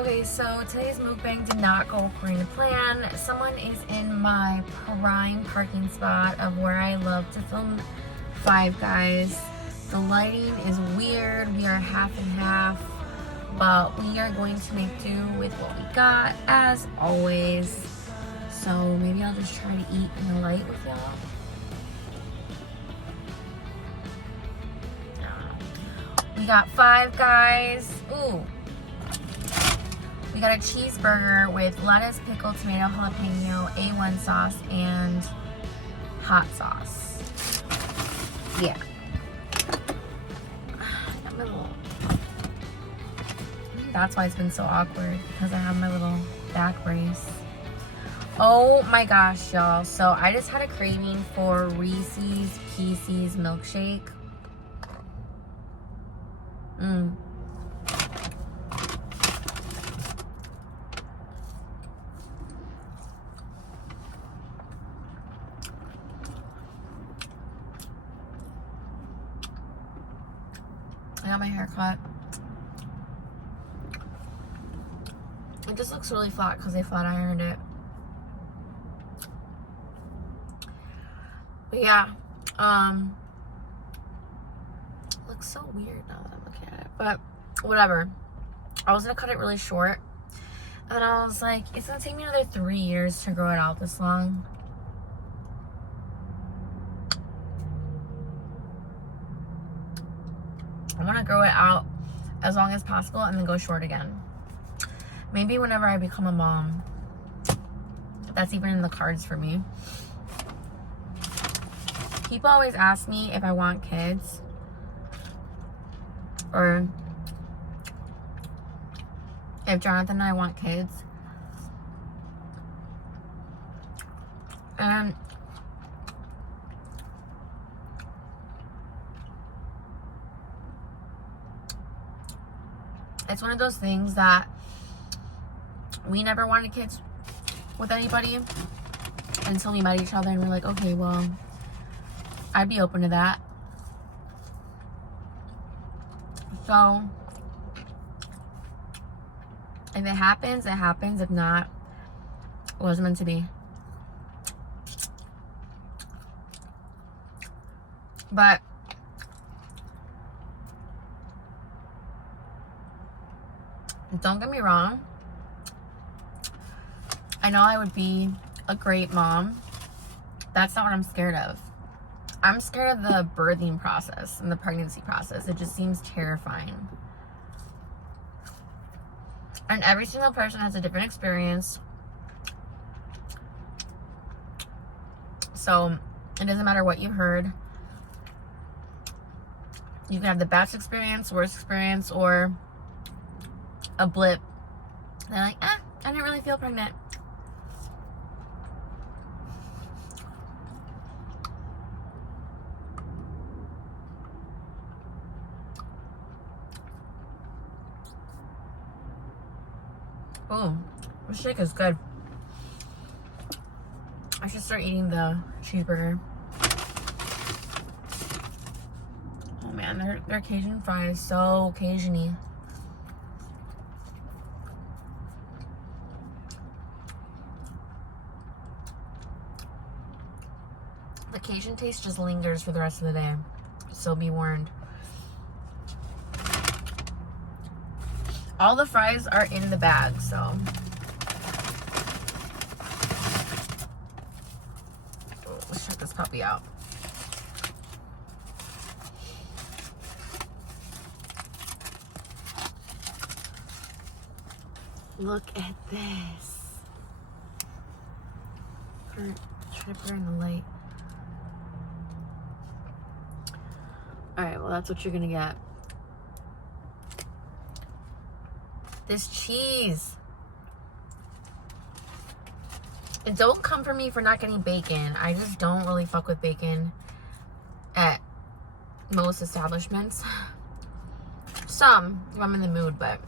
Okay, so today's mukbang did not go according to plan. Someone is in my prime parking spot of where I love to film Five Guys. The lighting is weird. We are half and half, but we are going to make do with what we got as always. So maybe I'll just try to eat in the light with y'all. We got Five Guys. Ooh. We got a cheeseburger with lettuce, pickle, tomato, jalapeno, A1 sauce, and hot sauce. Yeah. That's why it's been so awkward, because I have my little back brace. Oh my gosh, y'all. So I just had a craving for Reese'S Pieces milkshake. I got my hair cut. It just looks really flat because they flat ironed it. But yeah, looks so weird now that I'm looking at it. But whatever. I was gonna cut it really short, and then I was like, it's gonna take me another 3 years to grow it out this long. I want to grow it out as long as possible and then go short again. Maybe whenever I become a mom. That's even in the cards for me. People always ask me if I want kids. Or if Jonathan and I want kids. And it's one of those things that we never wanted kids with anybody until we met each other and we're like, okay, well, I'd be open to that. So if it happens, it happens. If not, it wasn't meant to be. But don't get me wrong. I know I would be a great mom. That's not what I'm scared of. I'm scared of the birthing process and the pregnancy process. It just seems terrifying. And every single person has a different experience. So it doesn't matter what you heard. You can have the best experience, worst experience, or a blip. They're like, I didn't really feel pregnant. Oh, this shake is good. I should start eating the cheeseburger. Oh man, their Cajun fries so Cajun-y. The Cajun taste just lingers for the rest of the day, so be warned. All the fries are in the bag, so. Let's check this puppy out. Look at this. Try to put her in the light. Alright, well that's what you're gonna get. This cheese. And don't come for me for not getting bacon. I just don't really fuck with bacon at most establishments. Some, if I'm in the mood, but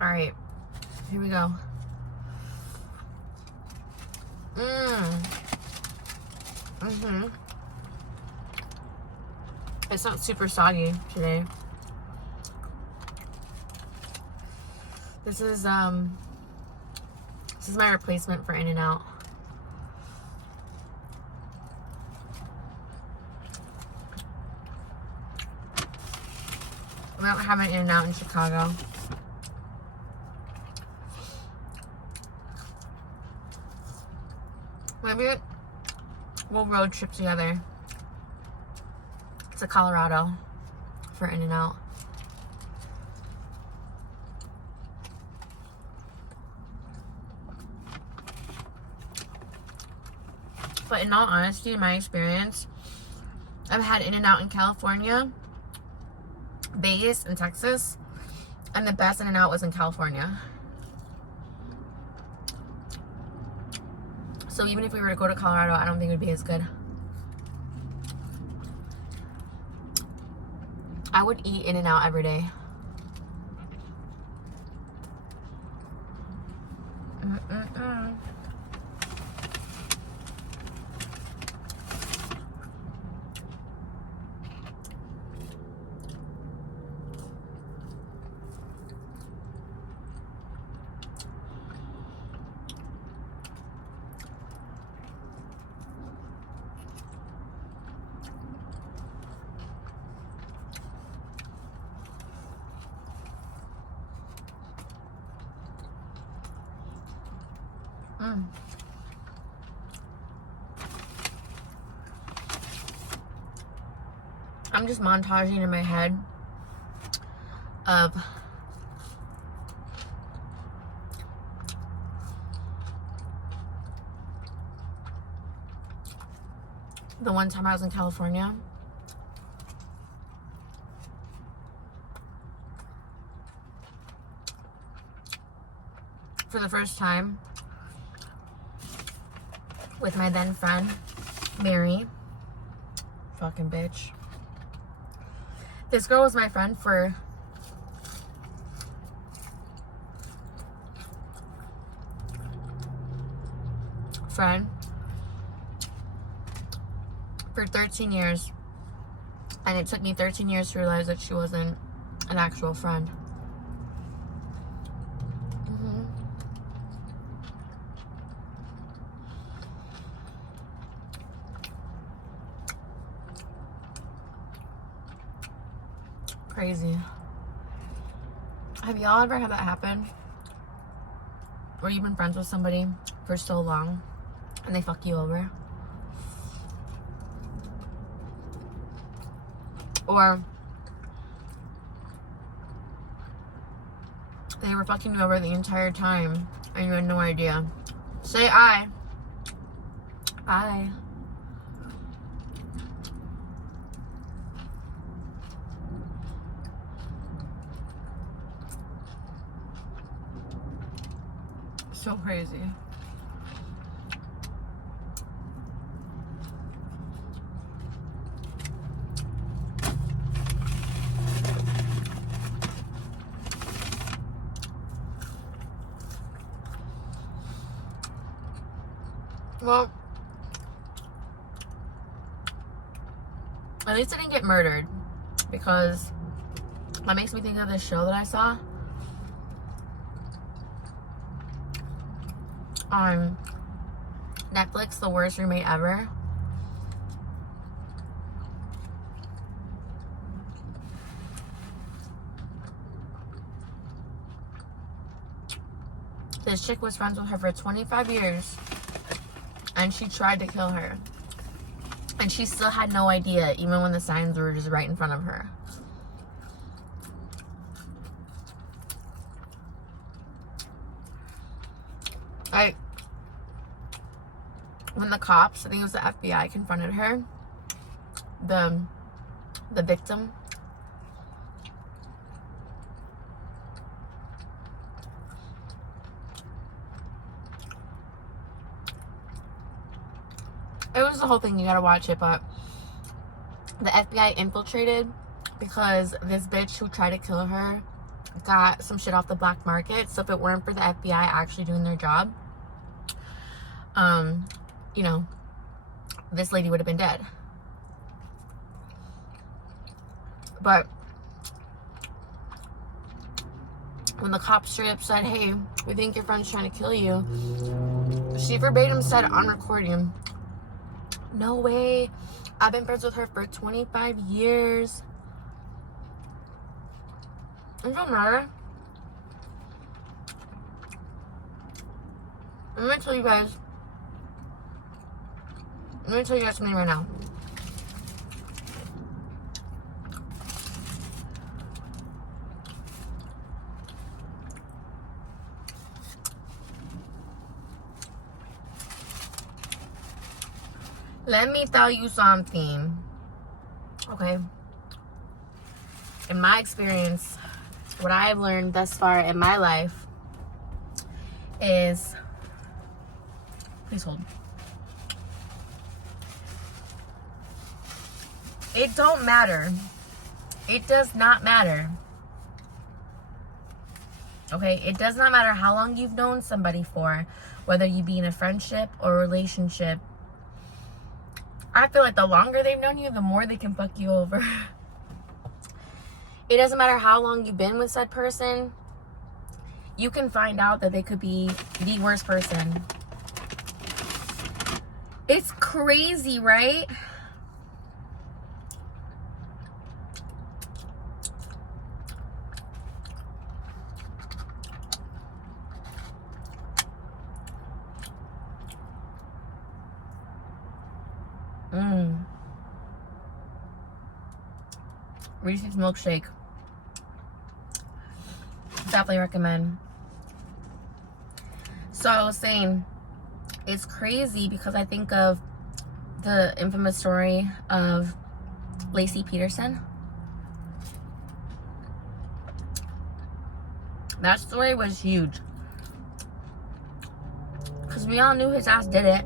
alright, here we go. It's not super soggy today. This is my replacement for In-N-Out. We don't have an In-N-Out in Chicago. Maybe we'll road trip together to Colorado for In-N-Out. But in all honesty, in my experience, I've had In-N-Out in California, Vegas, and Texas, and the best In-N-Out was in California. So even if we were to go to Colorado, I don't think it would be as good. I would eat In-N-Out every day. I'm just montaging in my head of the one time I was in California. For the first time with my then friend, Mary. Fucking bitch. This girl was my friend for for 13 years. And it took me 13 years to realize that she wasn't an actual friend. Crazy. Have y'all ever had that happen? Where you've been friends with somebody for so long and they fuck you over? Or they were fucking you over the entire time and you had no idea. Say I. I. So crazy. Well, at least I didn't get murdered, because that makes me think of this show that I saw on Netflix, The Worst Roommate Ever. This chick was friends with her for 25 years and she tried to kill her. And she still had no idea, even when the signs were just right in front of her. When the cops, I think it was the FBI, confronted her, the victim, it was the whole thing. You gotta watch it. But the FBI infiltrated because this bitch who tried to kill her got some shit off the black market. So if it weren't for the FBI actually doing their job, you know, this lady would have been dead. But when the cop straight up said, hey, we think your friend's trying to kill you, she verbatim said on recording, no way, I've been friends with her for 25 years. It don't matter. Let me tell you guys something right now. Let me tell you something. Okay. In my experience, what I've learned thus far in my life is, please hold. It don't matter. It does not matter. Okay? It does not matter how long you've known somebody for, whether you be in a friendship or relationship. I feel like the longer they've known you, the more they can fuck you over. It doesn't matter how long you've been with said person. You can find out that they could be the worst person. It's crazy, right? Reese'S Milkshake. Definitely recommend. So I was saying, it's crazy because I think of the infamous story of Lacey Peterson. That story was huge. Because we all knew his ass did it.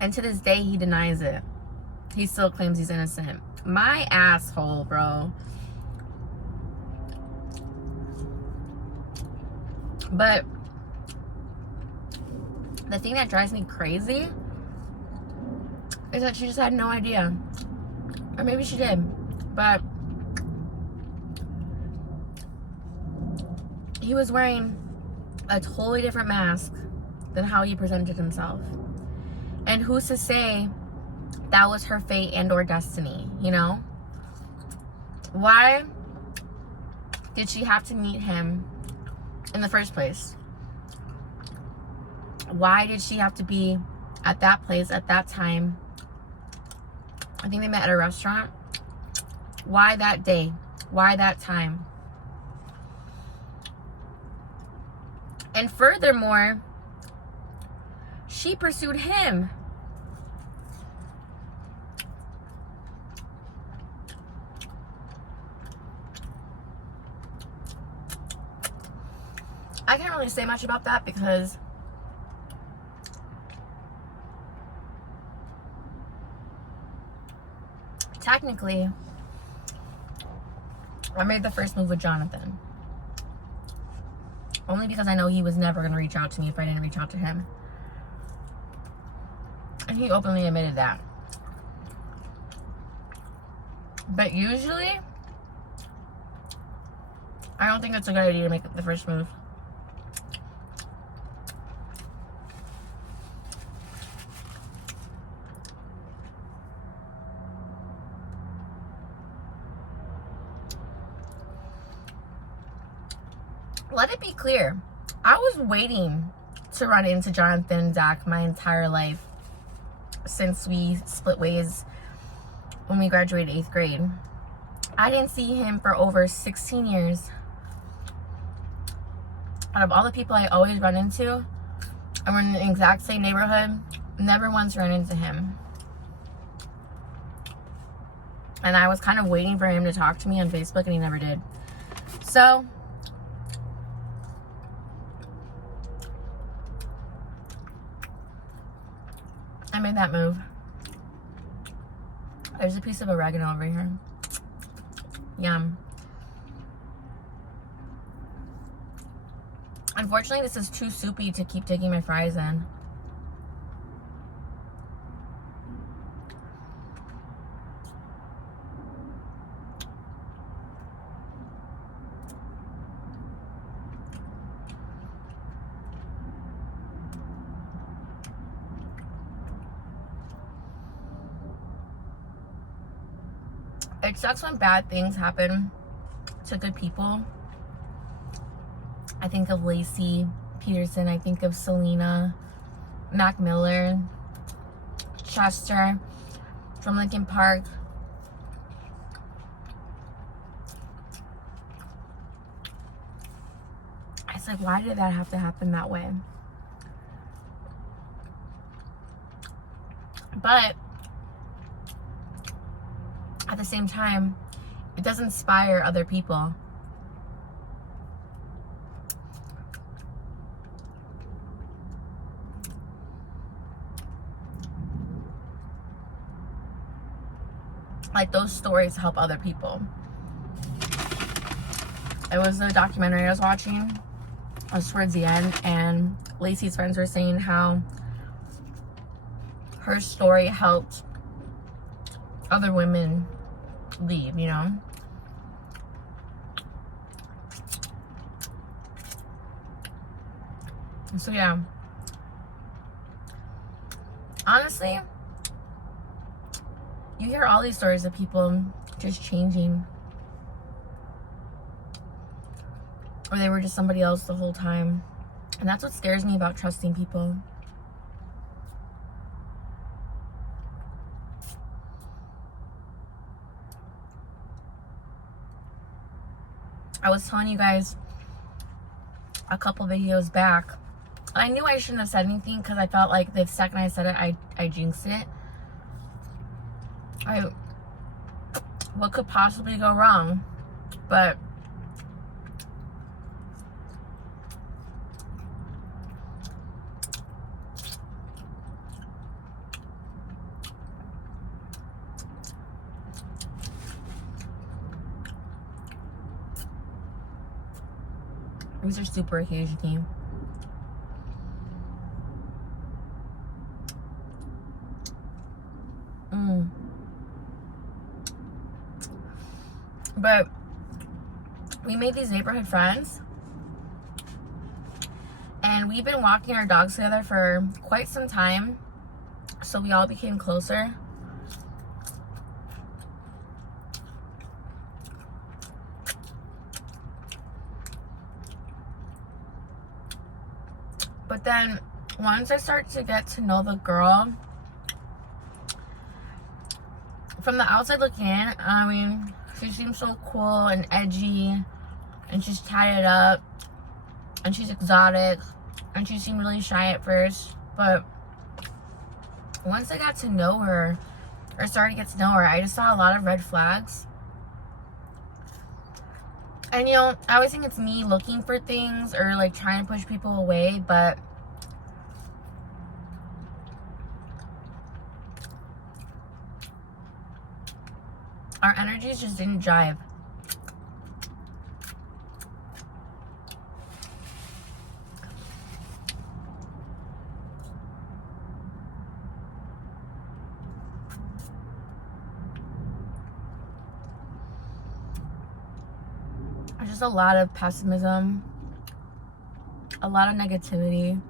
And to this day, he denies it. He still claims he's innocent. My asshole, bro. But the thing that drives me crazy is that she just had no idea. Or maybe she did. But he was wearing a totally different mask than how he presented himself. And who's to say that was her fate and or destiny, you know? Why did she have to meet him in the first place? Why did she have to be at that place at that time? I think they met at a restaurant. Why that day? Why that time? And furthermore, she pursued him. I can't really say much about that because technically I made the first move with Jonathan. Only because I know he was never going to reach out to me if I didn't reach out to him. And he openly admitted that. But usually, I don't think it's a good idea to make the first move. Let it be clear, I was waiting to run into Jonathan and Zach my entire life since we split ways when we graduated 8th grade. I didn't see him for over 16 years. Out of all the people I always run into, and we're in the exact same neighborhood, never once run into him. And I was kind of waiting for him to talk to me on Facebook, and he never did. So I made that move. There's a piece of oregano over here. Yum. Unfortunately, this is too soupy to keep taking my fries in. It sucks when bad things happen to good people. I think of Lacey Peterson. I think of Selena, Mac Miller, Chester from Linkin Park. It's like, why did that have to happen that way? But at the same time, it does inspire other people. Like, those stories help other people. It was a documentary I was watching. It was towards the end, and Lacey's friends were saying how her story helped other women leave, you know? And so, yeah. Honestly, you hear all these stories of people just changing. Or they were just somebody else the whole time. And that's what scares me about trusting people. I was telling you guys a couple videos back. I knew I shouldn't have said anything because I felt like the second I said it, I jinxed it. What could possibly go wrong? But these are super occasionally. But we made these neighborhood friends, and we've been walking our dogs together for quite some time, so we all became closer. But then once I start to get to know the girl, from the outside looking in, I mean, she seems so cool and edgy, and she's tied up, and she's exotic, and she seemed really shy at first. But once I got to know her, or started to get to know her, I just saw a lot of red flags. And you know, I always think it's me looking for things or like trying to push people away, but our energies just didn't jive. There's just a lot of pessimism, a lot of negativity.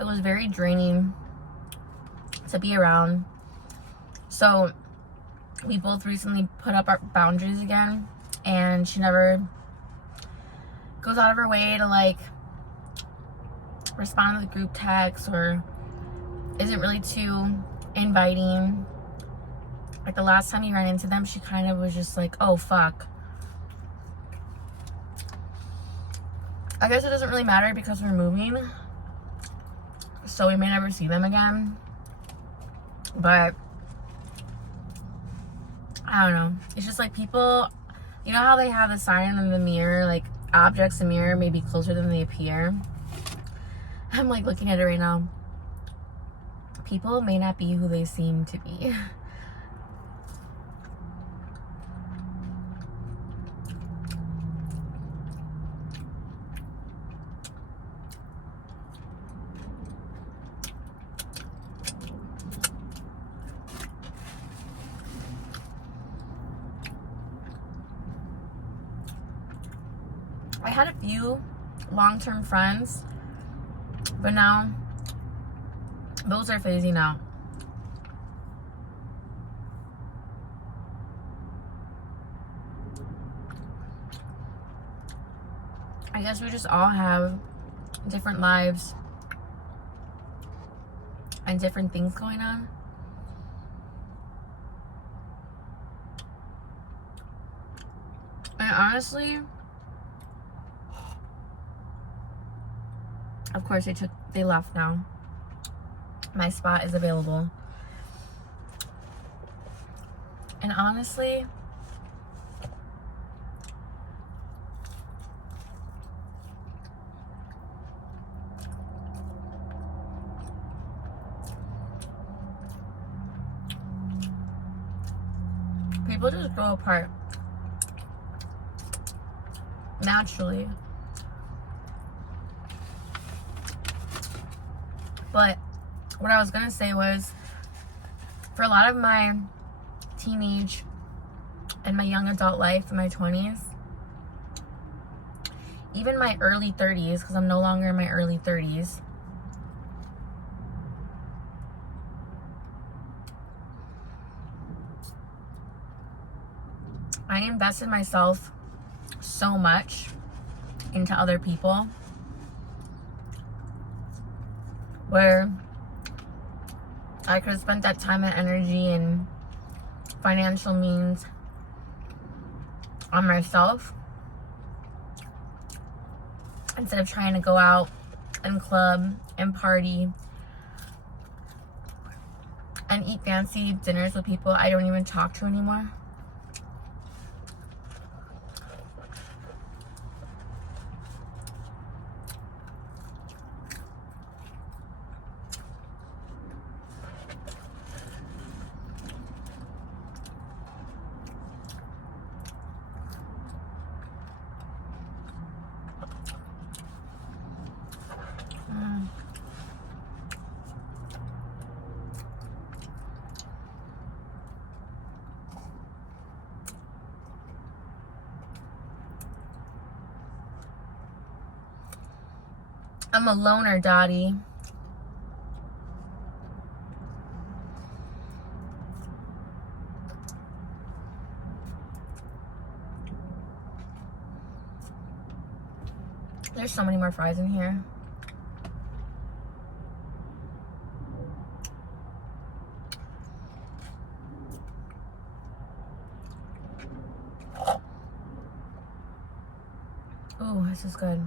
It was very draining to be around. So we both recently put up our boundaries again, and she never goes out of her way to like respond to the group text, or isn't really too inviting. Like the last time you ran into them, she kind of was just like, oh fuck. I guess it doesn't really matter because we're moving, so we may never see them again. But I don't know. It's just like people, you know how they have the sign in the mirror, like objects in the mirror may be closer than they appear. I'm like looking at it right now. People may not be who they seem to be. I had a few long-term friends, but now those are phasing out. I guess we just all have different lives and different things going on. And honestly, of course they left now. My spot is available. And honestly, people just grow apart naturally. But what I was gonna say was, for a lot of my teenage and my young adult life in my 20s, even my early 30s, because I'm no longer in my early 30s, I invested myself so much into other people, where I could have spent that time and energy and financial means on myself instead of trying to go out and club and party and eat fancy dinners with people I don't even talk to anymore. I'm a loner, Dottie. There's so many more fries in here. Ooh, this is good.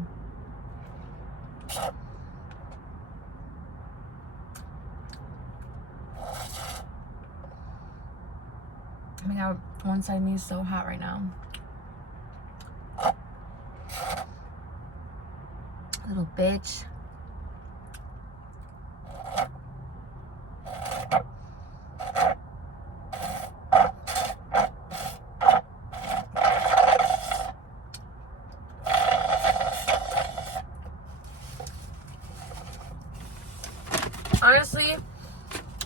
Oh my god, one side of me is so hot right now. Little bitch. Honestly,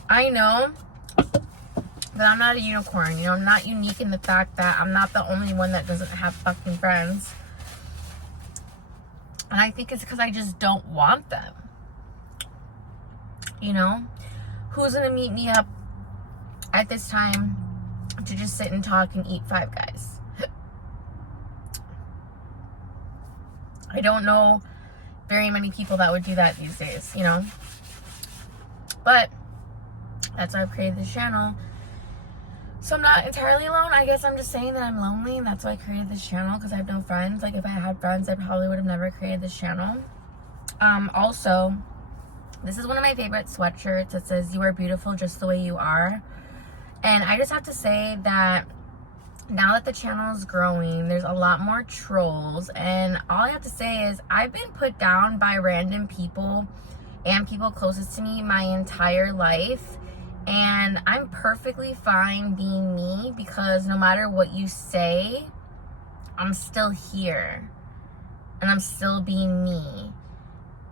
I know that I'm not a unicorn. You know, I'm not unique in the fact that I'm not the only one that doesn't have fucking friends. And I think it's because I just don't want them. You know? Who's gonna meet me up at this time to just sit and talk and eat Five Guys? I don't know very many people that would do that these days, you know? But that's why I've created this channel. So I'm not entirely alone. I guess I'm just saying that I'm lonely, and that's why I created this channel, because I have no friends. Like, if I had friends, I probably would have never created this channel. Also, this is one of my favorite sweatshirts. It says, "You are beautiful just the way you are." And I just have to say that now that the channel is growing, there's a lot more trolls. And all I have to say is I've been put down by random people and people closest to me my entire life. And I'm perfectly fine being me, because no matter what you say, I'm still here. And I'm still being me.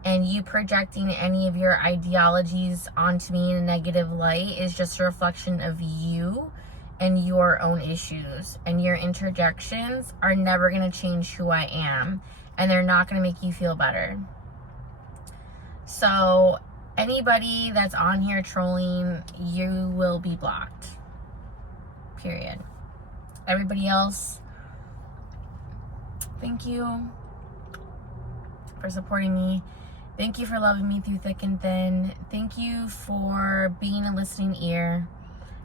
And you projecting any of your ideologies onto me in a negative light is just a reflection of you and your own issues. And your interjections are never going to change who I am. And they're not going to make you feel better. So anybody that's on here trolling, you will be blocked. Period. Everybody else, thank you. for supporting me. Thank you for loving me through thick and thin. Thank you for being a listening ear.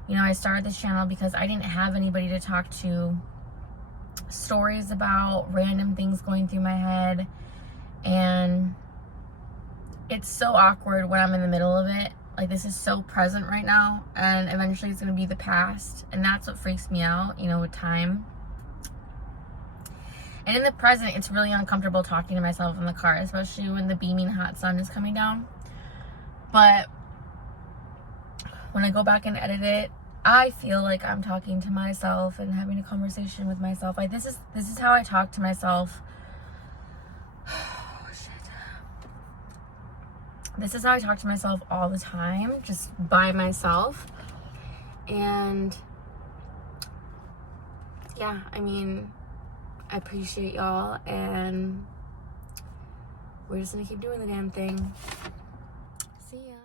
You know, I started this channel because I didn't have anybody to talk to. Stories about random things going through my head. And it's so awkward when I'm in the middle of it. Like, this is so present right now. And eventually it's going to be the past. And that's what freaks me out, you know, with time. And in the present, it's really uncomfortable talking to myself in the car, especially when the beaming hot sun is coming down. But when I go back and edit it, I feel like I'm talking to myself and having a conversation with myself. Like, this is how I talk to myself. Oh, shit. This is how I talk to myself all the time, just by myself. And yeah, I mean, I appreciate y'all, and we're just gonna keep doing the damn thing. See ya.